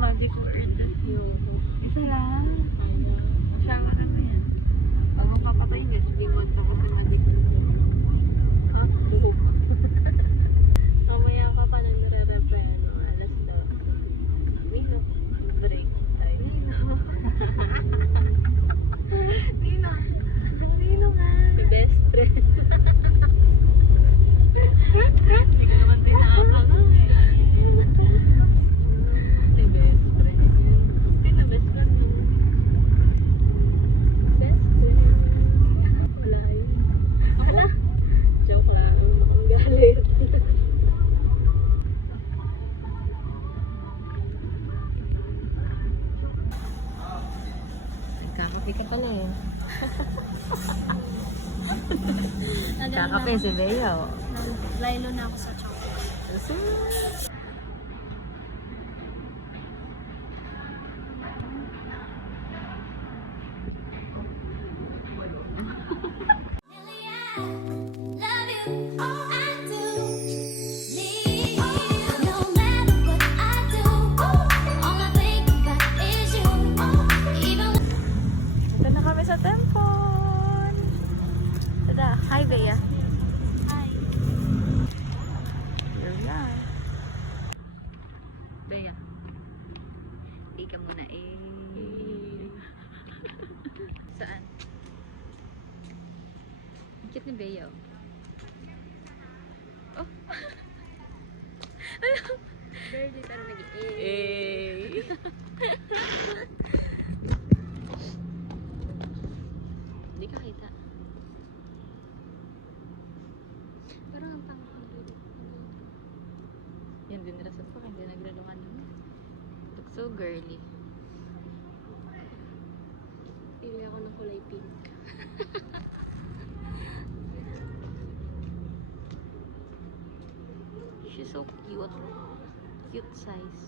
magic word. Isa lang. Siya nga ano yan. Ang papatayin guys, hindi mo ito kasi magic word. Ha? Mamaya ka pa nang nare-reply ano, alas daw. Nino, break tayo. Nino. Nino nga. Si best friend. Hindi ko naman tinakakang eh. Si best friend. Sino best friend mo? Best friend. Wala yun. Ako? Joke lang. Galit. Kakape ka pala eh. Kakape si Bea oh. Lilo na ako sa chocolate. Ito na kami sa Tempon. Tada, hi Bea. Hi. Here we are. Bea. Ika muna eh. Saan? Ang cute ni Bea oh. Oh. Barely pero nag-eh. Hindi ka kita. Parang ang pangit. Yan din rasot ko hindi naglalaman naman. Look so girly. Pili ako ng kulay pink. She's so cute. Cute size.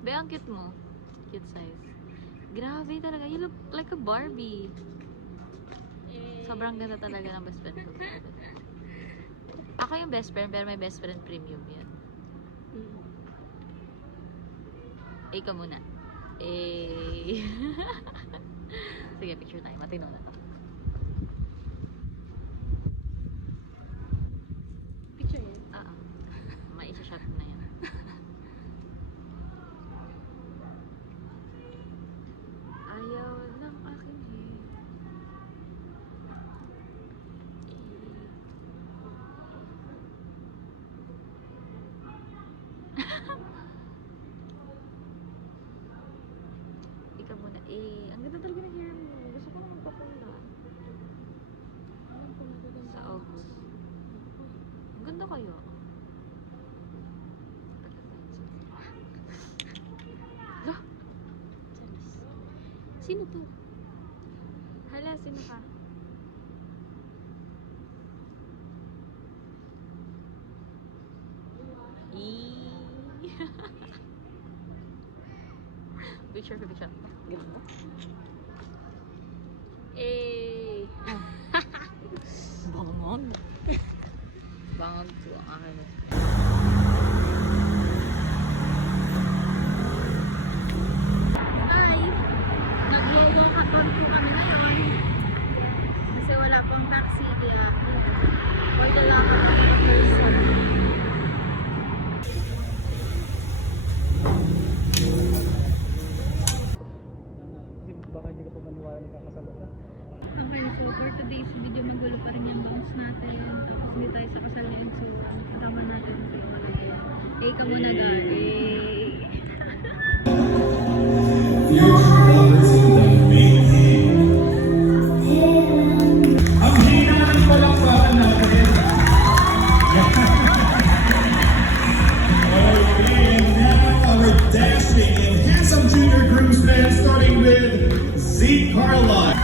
Be, ang cute mo. Cute size. Grabe talaga. You look like a Barbie. Sobrang ganda talaga ng best friend ko. Ako yung best friend, pero may best friend premium yan. Ikaw muna. Sige, picture tayo. Matino na to. Picture yan? Maisa-shot na yan. Ayaw ng akin eh. Ikaw muna ang ganda talaga ng hair mo. Gusto ko na magpapula sa August. Ang ganda kayo. Lah! Sino to? Hala, sino ka? Picture. Ganun ba? Bangag to ang akin. Hi! Nag-walk-a-thon po kami ngayon. Kasi wala pang taxi, kaya wala lang ako ng person. Baka hindi ka pa maniwala na kakasal ka. Okay, so for today's video, magulo pa rin yung bounce natin. Tapos hindi tayo sa kasal ngayon, so kasama natin si Malay. Eh, ka muna Ang hina ng palakpakan natin. Okay, and now our dashing and handsome junior groomsmen, starting with Zeke Carlisle.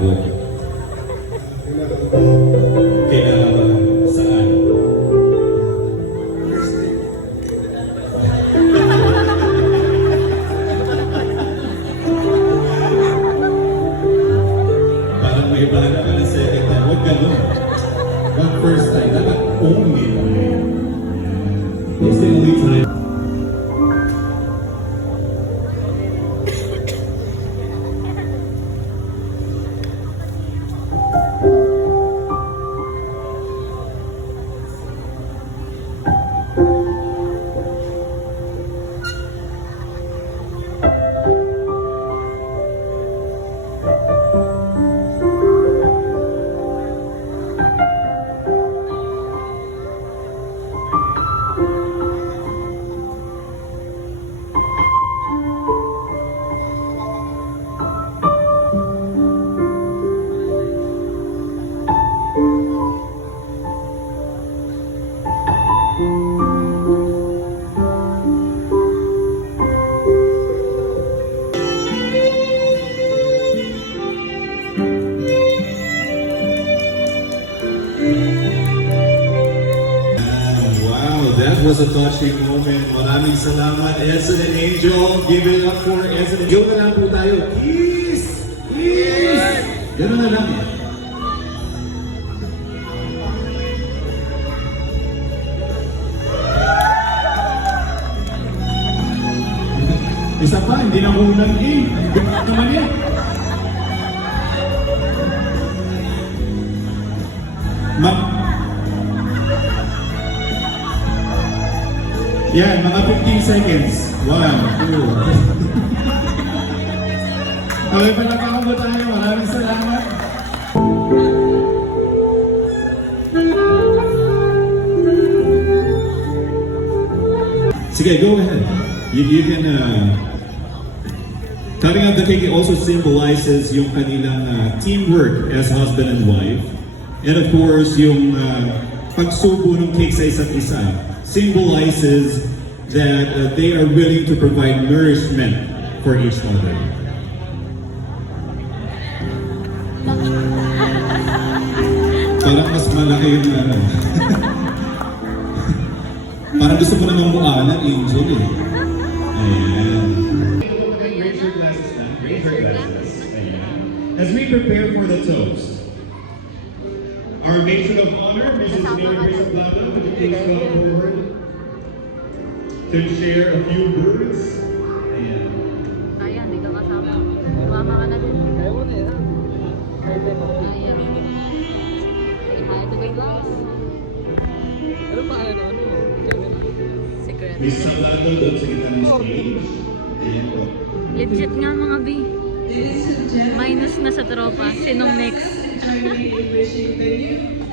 pagod. Kinakabahan. Saan? Parang may plan ka na second time. Huwag ganun. Pag first time, dapat only. It's the only time. Wow, that was a touching moment. Maraming salamat, Edson and Angel. Give it up for Edson. Go na lang po tayo. Kiss! Kiss! Gano'n na lang. Isa pa, hindi na unang eh. Gano'n naman yan. Yan, mga 15 seconds. 1, 2. Okay, palakpakan po tayo. Maraming salamat. Sige, go ahead. You can, cutting out the cake also symbolizes yung kanilang teamwork as husband and wife. And of course, yung pagsubo ng cake sa isa't isa symbolizes that they are willing to provide nourishment for each other. Parang mas malaki yung ano. Parang gusto mo namang muanan, Angel eh. Ayan. Raise your glasses na. Raise your glasses. Ayan. As we prepare for the toast, our matron of honor, Mrs. Mary Grace Ablado, would you please come forward to share a few words? Ayan. Ayan, hindi ka kasama. Mama ka na din. Kaya mo na yan. Ayan. Say hi to the glass. Ano pa ano? Secret. Miss Ablado doon sa gitna ng stage. Ayan po. Legit nga mga B. Minus na sa tropa. Sinong next? Wishing the you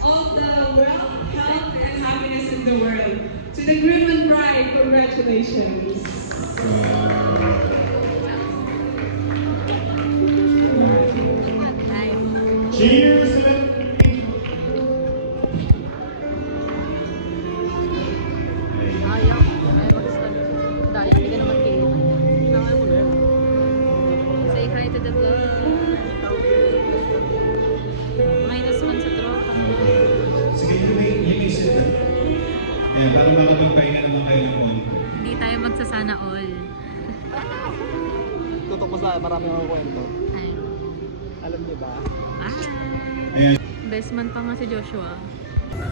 all the wealth, health, and happiness in the world. To the groom and bride, congratulations. Cheers! Ayaw. Ayaw mag-start. Dahil hindi ka naman kayo. Naway mo na yun. Say hi to the vlog. Minus 1 sa tropa. Sige, you may sit down. Ayan, para makapagpahinga naman kayo ng konti. Hindi tayo magsasana all. Tutok mo sa marami akong kwento. Ay. Alam niyo ba? Ah. Ayan. Best man pa nga si Joshua.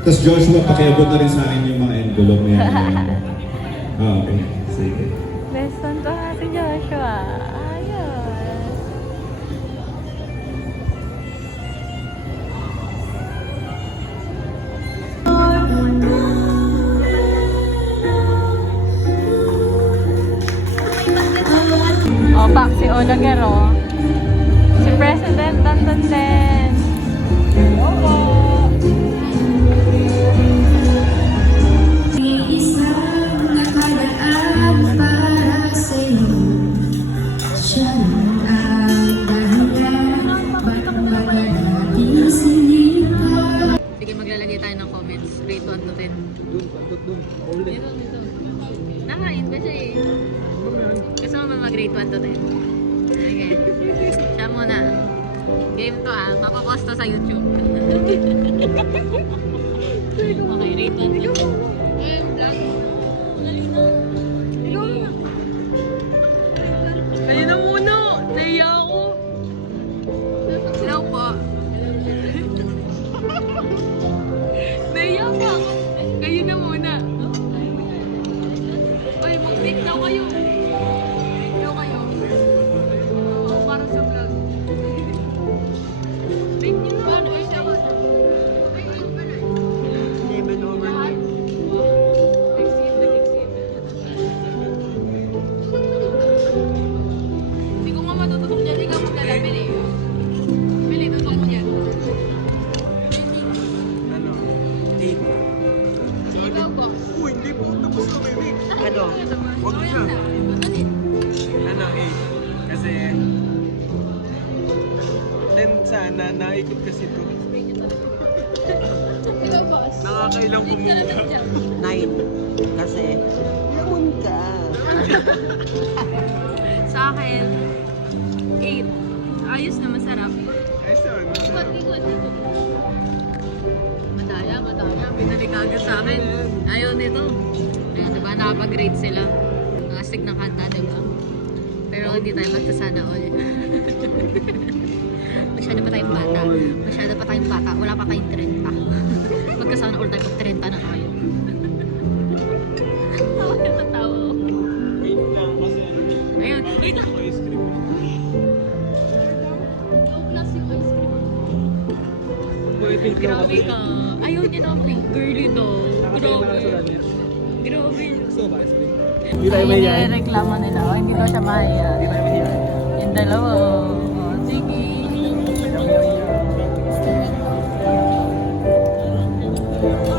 Tapos Joshua, pakiabot na rin sa akin yung mga envelope na yan. Okay. Sige. Lesson to nga si Joshua. Ayun. O, back si Olagero. Si President nandun din. Isang nakalaan para sa'yo. Siya ang dahilan. Ba't wala natin sinita? Sige, maglalagay tayo ng comments. Rate 1 to 10. Doon. Only. Dito. Nakain ba siya eh? Gusto mo mag-rate 1 to 10? Okay. Siya muna. Game to ah. Mapapost to sa YouTube. Okay, rate 1 to 2. Dali na. Kayo na muna! Naiya ako! Hello po. Naiya pa ako! Kayo na muna! Ay, mag-rate daw kayo! Rate daw kayo! Oo, para sa vlog. Rate nyo na! Paano kayo siya? Level over. Lahat? Exceed, nag-exceed. Hindi ko nga matututok dyan, ikaw maglalapin eh. Bili, tutok mo dyan. Ano? 8. Ikaw, boss. Uy, hindi po tapos na may week. Ano? Wag Ayan na. na. Ano? Ano, 8. Kasi 10 sana, naikot kasi ito. Ikaw, boss. Nakakailang Rate ka na pumunta. din dyan. 9. Kasi, yaman ka. Sa akin, 8. Ayos na, masarap. Ayos yun. Ikot. Madaya. Binalik agad sa akin. Ayaw nito. Ayun, diba? Nakapag-grade sila. Nakastig ng kanta, diba? Pero hindi tayo magsasana all. Masyado pa tayong bata. Wala pa tayong 30. Magkasana all tayo pag 30 na tayo. Tawa na tawa. Wait lang kasi ano. Ayun, wait lang. Ice cream. Plus yung ice cream. Pwede ka Grabe kasi. ka. Ayaw niya na pink girly daw. Grabe. Grabe. Gusto mo ba ice cream? Hindi tayo mahihayin. reklamo nila. Oh, hindi daw siya mahiya. Hindi tayo mahihayin. Yung dalawa. Oh, sige.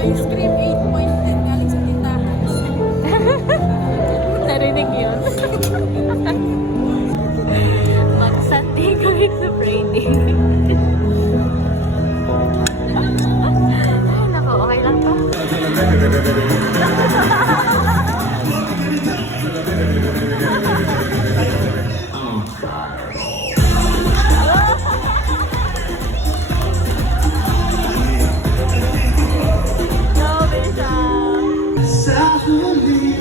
Ice cream 8.10 galing sa tindahan. Narinig yun. Magsati kami sa Friday. Ay, nako. Okay lang to. Grabe siya. Sa huli,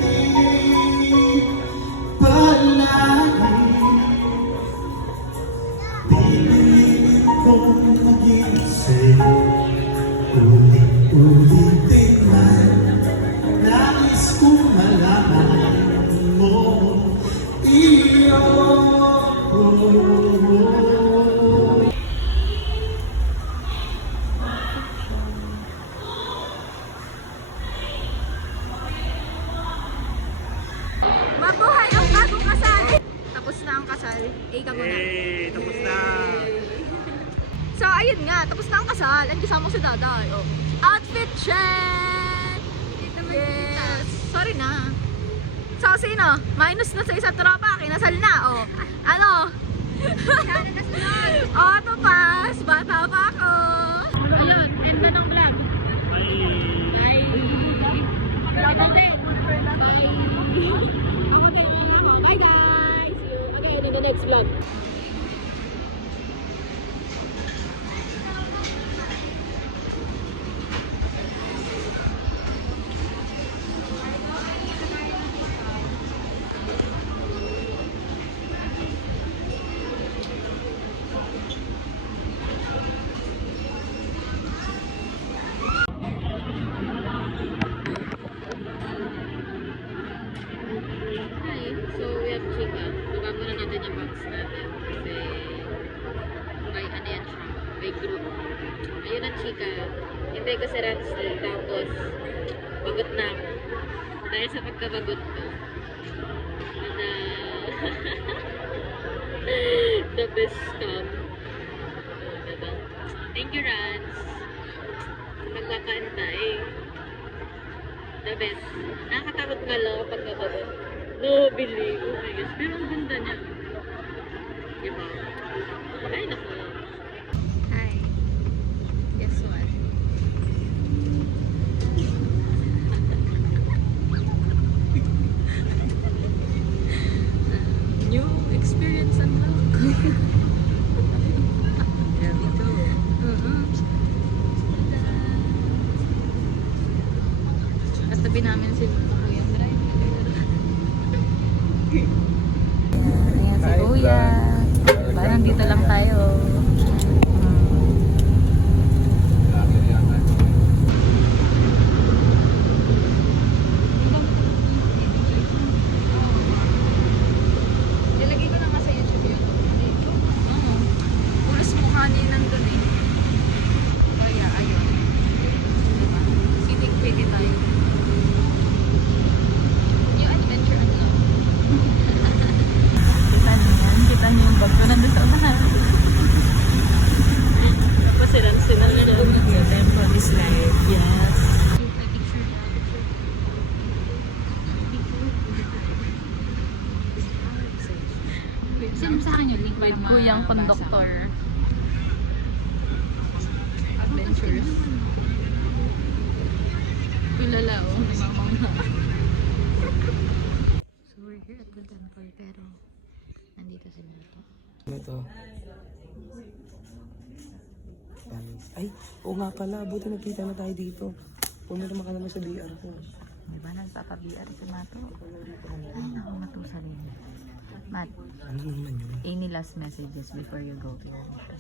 palagi, pinilit kong maging sa'yo. Ulit-ulitin man, nais kong malaman mo, iyo ko. Mabuhay ang bagong kasal! Tapos na ang kasal. Ka muna. Tapos na. So, ayun nga. Tapos na ang kasal. And kasama ko si Daday. Oh. Outfit check! Yes. Sorry na. So, sino? Minus na sa isang tropa. Kinasal na. Oh. Ano? Oh, tupas. Bata pa ako. Ayun, end na ng vlog. Bye. Ako din. Bye guys. See you again in the next vlog. Hi, so we have chika. Baba muna natin yung box natin kasi by ano yan siya, by group. Ayun ang chika. Hindi kasi Ransy, tapos bagot na ako. Dahil sa pagkabagot ko. Na the best scam. Diba? Thank you, Rans. Sa pagkakanta eh. The best. Nakakatakot nga lang kapag nabagot. No, believe. Oh my gosh. Pero ang ganda niya. Diba? Ay, naku. Hi. Guess what? New experience unlock. nandito lang tayo. Nilagay ko na nga sa YouTube yun. Pulos mukha niya nandun eh. Kaya, ayun. Sinig pwede tayo. New adventure unlock. Kita niyo yan. Kita niyo yung bag ko nandun sa unahan. Tapos sila nila. The temple is live. Yes. Sino sa akin yung link With Kuyang Konduktor. Adventures. Kilala, oh. So we're here at the temple pero nandito si Nato. Ito. Ay, oo nga pala. Buti nakita na tayo dito. Pumirma ka naman sa DR ko. Di ba nagpapa-BR si Nato? Ay naku, matusa rin. Matt, Ano naman yun? any last messages before you go to your mission?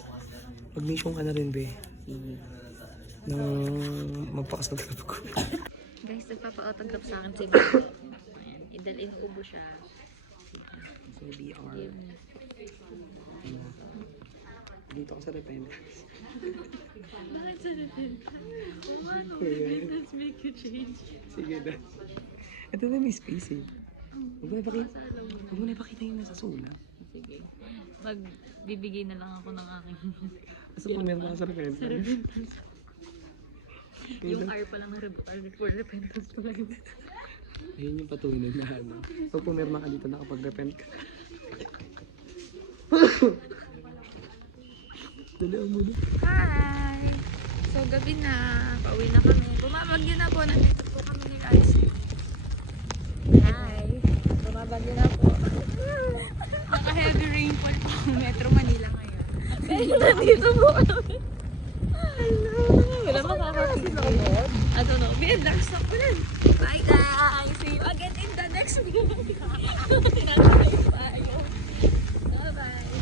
Mag-mission ka na rin, be. Sige. Nang magpakasal ka ko. Guys, nagpapa-autograph sa akin si Nato. Ayan, inuubo siya. Sa DR. Give me. Dito ka sa repentance. Bakit sa Ano? Let's make you change. Sige na. Ito na may space eh. Huwag mo na ipakita yung nasa sulat. Sige. Magbibigay na lang ako ng aking Kasi pumirma ka sa repentance. yung R pa lang for repentance ko lang. Ayun yung patunay na ano. Pag pumirma ka dito nakapag-repent ka. Dalihan mo na. Hi! So gabi na, pauwi na kami. Bumabagyo na po, nandito po kami ni Rice. Hi! Bumabagyo na po. Naka-heavy rainfall po ang Metro Manila ngayon. Nandito po kami. Hello! Wala makakasino. I don't know. May lakas na po lang. Bye guys! See you again in the next video. Tinatay tayo. Bye-bye!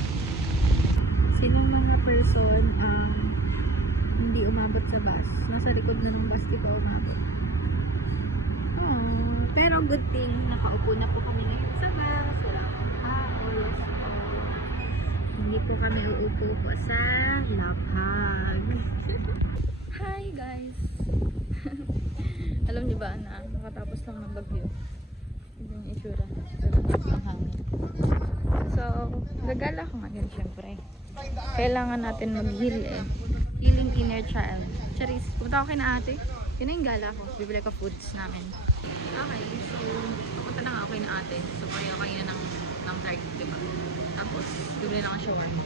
Sino mga person hindi umabot sa bus? Nasa likod na ng bus, di pa umabot. Oh, pero good thing, nakaupo na po kami ngayon sa bus. Wala akong halos. Hindi po kami uupo po sa lapag. Hi guys! Alam niyo ba na nakatapos lang ng bagyo? Ito yung itsura. Pero ang hangin. So, gagala ko ngayon syempre. Kailangan natin mag-heal eh. Healing inner child. Charis, punta ako kay na ate. Yun na yung gala ko. Bibili ko foods namin. Okay, so pupunta na nga ako kay na ate. So pareho kayo ng target, diba? Tapos, bibili na ako shawarma.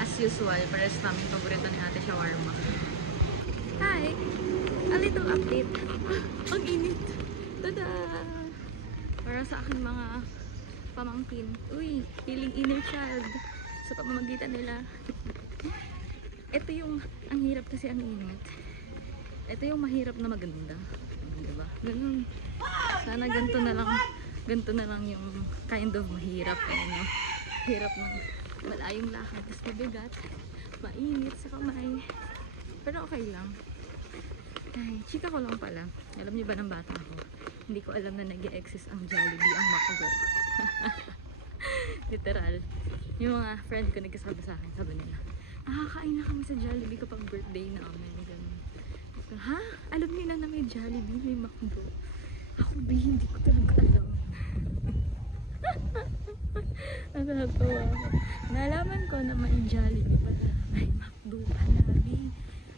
As usual, pares namin paborito ni ate shawarma. Hi! A little update. Ang init! Tada! Para sa aking mga pamangkin. Uy, healing inner child. Sa pamamagitan nila. Ito yung, ang hirap kasi ang init. Ito yung mahirap na maganda. Diba? Ganun. Sana ganito na lang yung kind of mahirap. No? Hirap ng malayong lakad. Tapos mabigat. Mainit sa kamay. Pero okay lang. Ay, chika ko lang pala. Alam niyo ba ng bata ko? Hindi ko alam na nag-e-exist ang Jollibee, ang McDo. Literal. Yung mga friend ko nagkasabi sa akin, sabi nila, nakakain na kami sa Jollibee kapag birthday namin. Ganun. Ha? Alam nila na may Jollibee, may McDo. Ako ba, hindi ko talaga alam. Natatawa ako. Nalaman ko na may Jollibee pala. May McDo pala.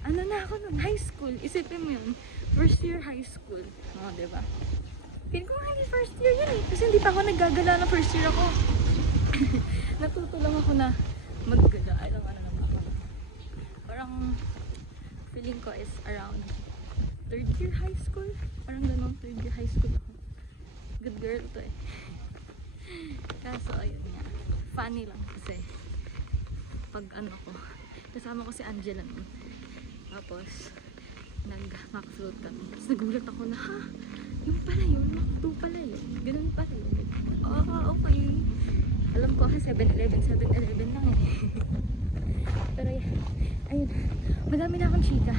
Ano na ako nun? High school. Isipin mo yun. First year high school. O, diba? Feeling ko hindi first year yun eh. Kasi hindi pa ako naggagala na first year ako. Natuto lang ako na maggala. Ay lang, ano lang ako. Parang feeling ko is around third year high school. Parang ganun, third year high school ako. Good girl to eh. Kaso ayun nga. Funny lang kasi pag ano ko, kasama ko si Angela nun. Tapos nag-mac float kami. Tapos nagulat ako na, ha? Yung pala yun? McDo pala yun? Ganun pala yun? Oo, okay. Alam ko kasi 7-Eleven lang eh. Pero ayun, madami na akong chika.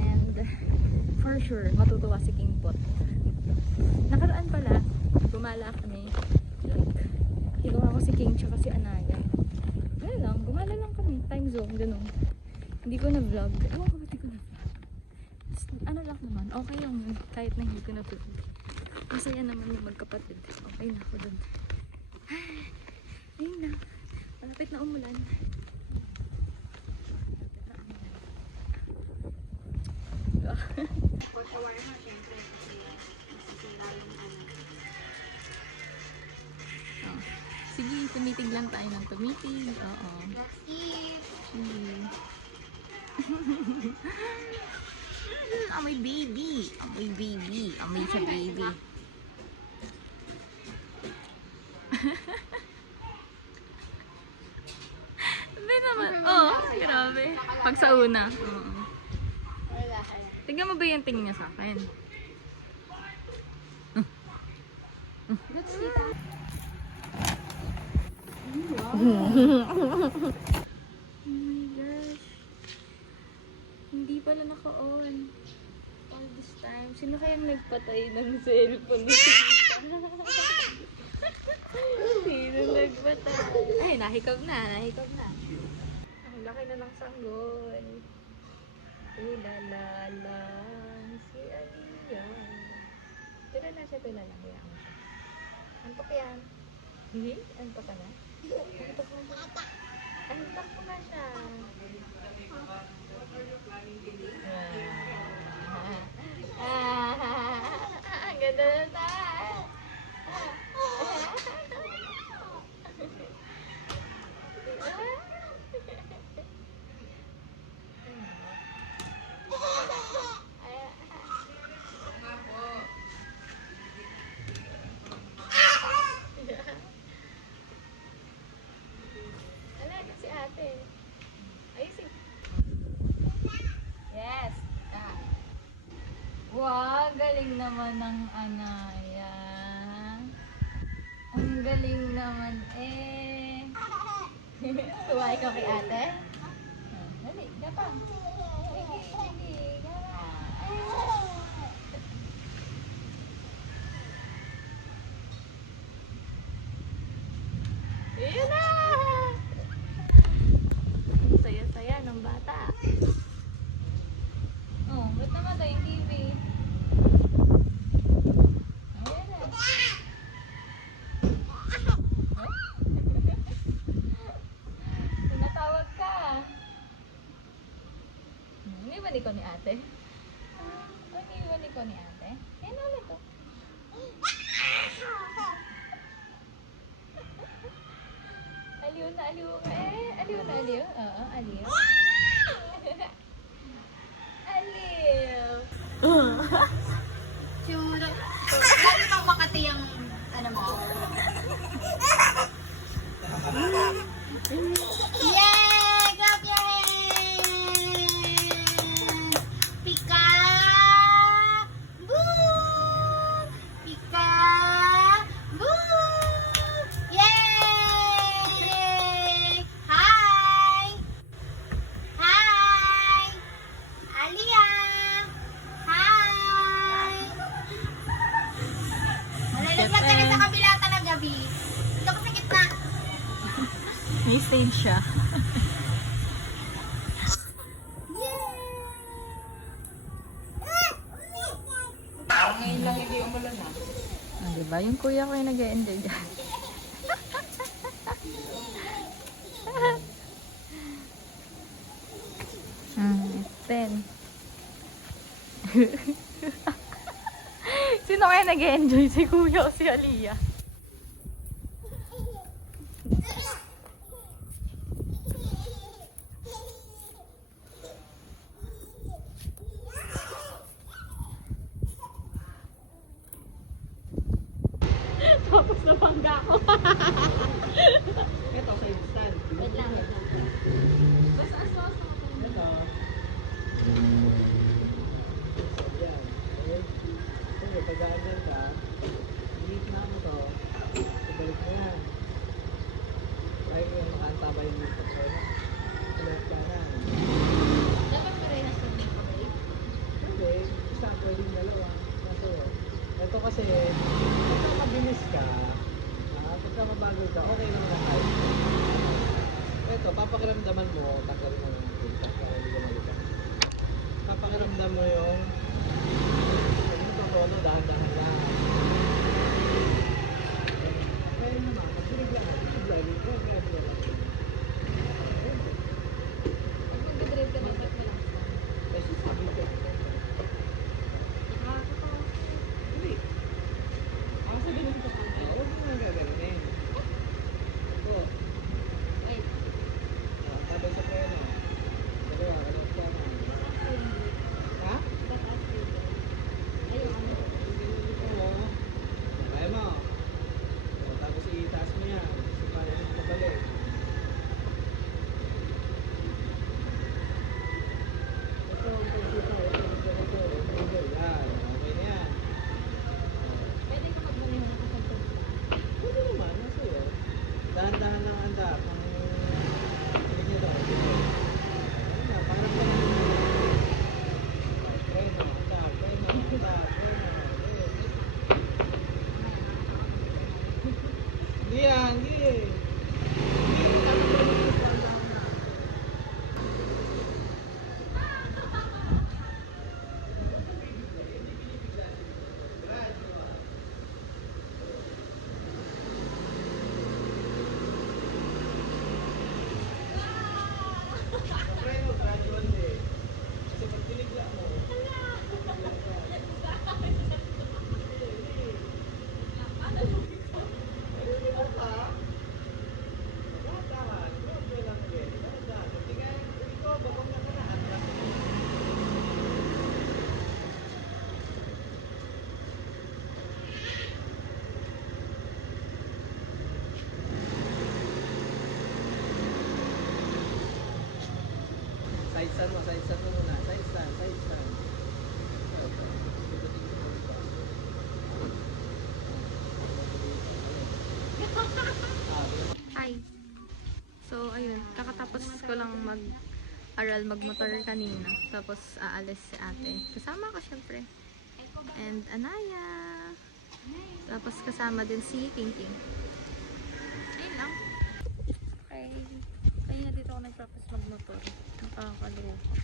And for sure, matutuwa si King Pot. Nakaraan pala, gumala kami. Like, higawa ko si King tsaka si Anaya. Ganun lang, gumala lang kami. Time zone, ganun. Hindi ko na-vlog. Ewan ko ba't di ko na-vlog. Ano lang naman, okay lang yun. Kahit na hindi ko na-vlog. Masaya naman yung magkapatid. Okay na ako dun. Ayun na. Malapit na umulan. Oh. Sige, tumitig lang tayo ng tumitig. Oo. Let's eat. Sige. Amoy baby. Amoy baby. Amoy sa baby. Hindi naman. Oh, grabe. Pag sa una. Oo. Tignan mo ba yung tingin niya sa akin? Oh my gosh. Hindi pala naka-on. All this time. Sino kayang nagpatay ng cellphone ni Tita? Sino nagpatay? Ay, nahikab na. Nahikab na. Ang laki na ng sanggol. Ulalalang si Aliyah. Tira na siya, tira na. Hayaan mo siya. Antok yan. Antok ka na? Antok mo na. Antok mo na siya. Ang ganda na tayo. Si ate. Ayusin. Yes. Ah. Wow, galing naman ng Anaya. Ang galing naman eh. Tuwa ikaw kay ate? Ah, dali, gapang. Sige, sige, gapang. Ayun na! Saya-saya ng bata. Oh, ba't namatay yung TV? Ayan na. Tinatawag ka. Iniwan ko ni ate. Iniwan ko ni ate. Ayan ulit oh. Aliw na aliw ka eh. Aliw na aliw. Oo, aliw. Aliw. Tsura. Lalo pang Makati yung ano mo. Yay! Clap your hands! Pika! Boo! Pika! Boo! Yay! Hi! Hi! Aliyah! Hi! Malalaglag ka na sa kabila talaga, B. Dito ko sa gitna. May stage siya. Ngayon lang hindi umulan na. Ah, diba? Yung kuya ko yung nag-e-enjoy dyan. Ten. Sino kaya nag-e-enjoy? Si kuya o si Aliyah? Tapos nabangga ako. Ito, sa stand. Wait lang. Basta aswas ako. Ito. Yan. Sige, pag-aandar ka, delete na mo to. Ibalik mo yan. Kaya ko yung makaantabay mo ito. So, left ka. kasi, pag mabilis ka, pagka mabagal ka, okay lang na kahit. Ito, papakiramdaman mo, tanggalin mo yung pinta, kaya hindi ka malita. Papakiramdam mo yung tono, dahan-dahan lang. Kaya naman, magsinig lang ako, isig lang, kaya lang. Pag mag-drive ka dapat malakas. Kasi sabi ko, Nakakatawa. hindi. Ako sa ganun ko kami. Huwag mo nga gaganin. Ako, Wait. tabay sa preno. Dalawa, kalot ka na. Ha? Ayun. Oo. Kaya mo. Tapos itaas mo yan. Kasi paano mo pabalik. Ito, yan. Okay na yan. Pwede ka magbalihan ako sa pagkakas. Pwede naman, nasa iyo. Dahan-dahan lang anda. Pang pinig nyo daw. Ano na, parang pa lang. Preno, anda, preno, anda, preno. Hindi yan, hindi eh. Hindi, dapat preno, dahan-dahan na. Preno, gradual eh. Kasi pag tinigla mo, side stand mo muna. Side stand. Hi. So, ayun. Kakatapos ko lang mag-aral magmotor kanina. Tapos, aalis si ate. Kasama ko syempre. And Anaya. Tapos, kasama din si Tinking. Ayun lang. Okay. Kaya dito ako nag-practice magmotor. Nakakaloka.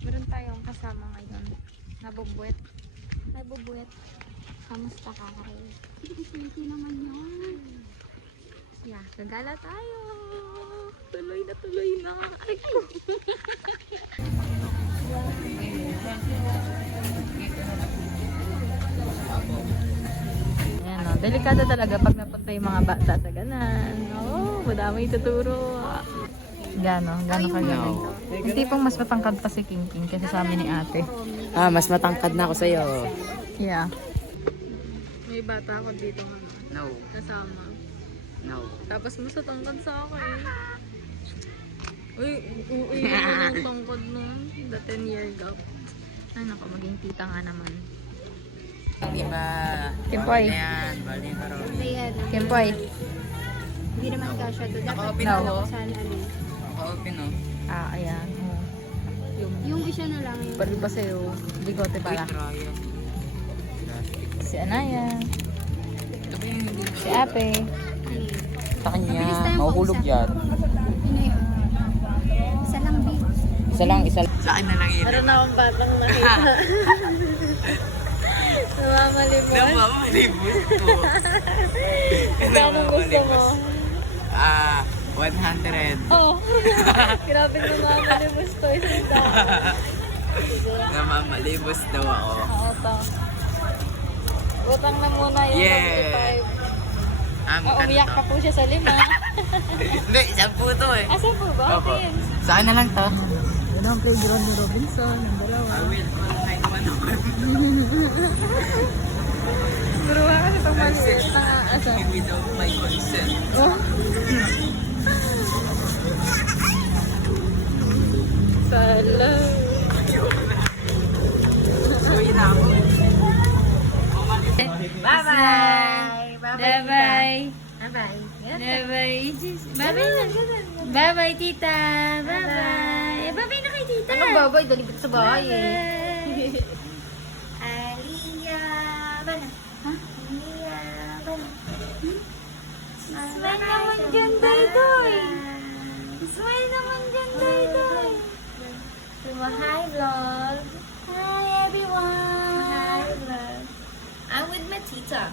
Meron tayong kasama ngayon. Nabubuet. Kamusta ka, Karay? Sweetie naman yun. Yeah, gagala tayo. Tuloy na. Ay ko. Ayan o, delikado talaga pag napunta yung mga bata sa ganan. Oo, madami tuturo. Gano'n kagaling. Yung tipong mas matangkad pa si King kasi sa amin ni ate. Mas matangkad na ako sa'yo. Yeah. May bata ako dito No. kasama. No. Tapos mas matangkad sa akin. Uy, yung tangkad nun. The 10-year gap. Ay naku, maging tita nga naman. Diba? Kimpoy. Bali na rin. Ayan. Kimpoy. Hindi naman kasha doon. Dapat Naka-open No. ako. saan ano. Naka-open oh. Ah, ayan. Oh. Yung isa na lang yun. Pari pa sa'yo. Bigote pala. Ryan. Si Anaya. Ito ba yung hindi? Si Ate. Sa Mabilis kanya, tayong mahuhulog kausap. yan. Ano yun? Isa lang, babe. Isa lang. Sa akin na lang yun. Meron akong batang nakita. Namamalimos. Namamalibos ko. Anong gusto mo? 100. Oh. Grabe namamalimos to. Isang tao. Namamalibos daw ako. Oo to. Utang na muna yung Yeah. 25. Umiyak pa po siya sa 5. Hindi, 10 to eh. Asan po ba? Opo. Okay. Sa akin na lang to. Yun ang playground ni Robinson. Ang dalawa. I will call 911. Pero nga kasi pag maliit na asa. Without my consent. Oh. Sala. Uwi na ako. Bye-bye. Bye-bye. Bye-bye. Bye-bye, tita. Bye-bye. Bye-bye na kay tita. Anong bye-bye? Dali sa bahay eh. Aliyah. Bye na. Smile naman dyan, Daydoy. Smile naman dyan, Daydoy. Hi, vlog. Hi, everyone. Hi, vlog. I'm with my tita.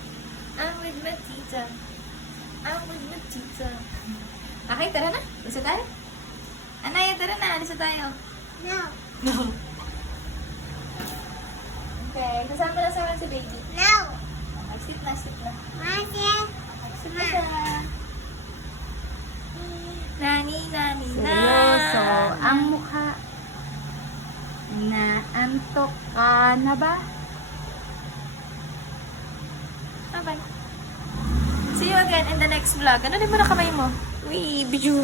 I'm with my tita. I'm with my tita. Okay, tara na. Lisa tayo. Anaya, tara na. Lisa tayo. No. No. Okay, kasama na sa si baby. No. Okay, sit na, sit na. Sit na siya. Nani, nani, na. Seryoso, ang mukha. Naantok ka na ba? Bye-bye. See you again in the next vlog. Ano din mo na kamay mo? Uy, biju.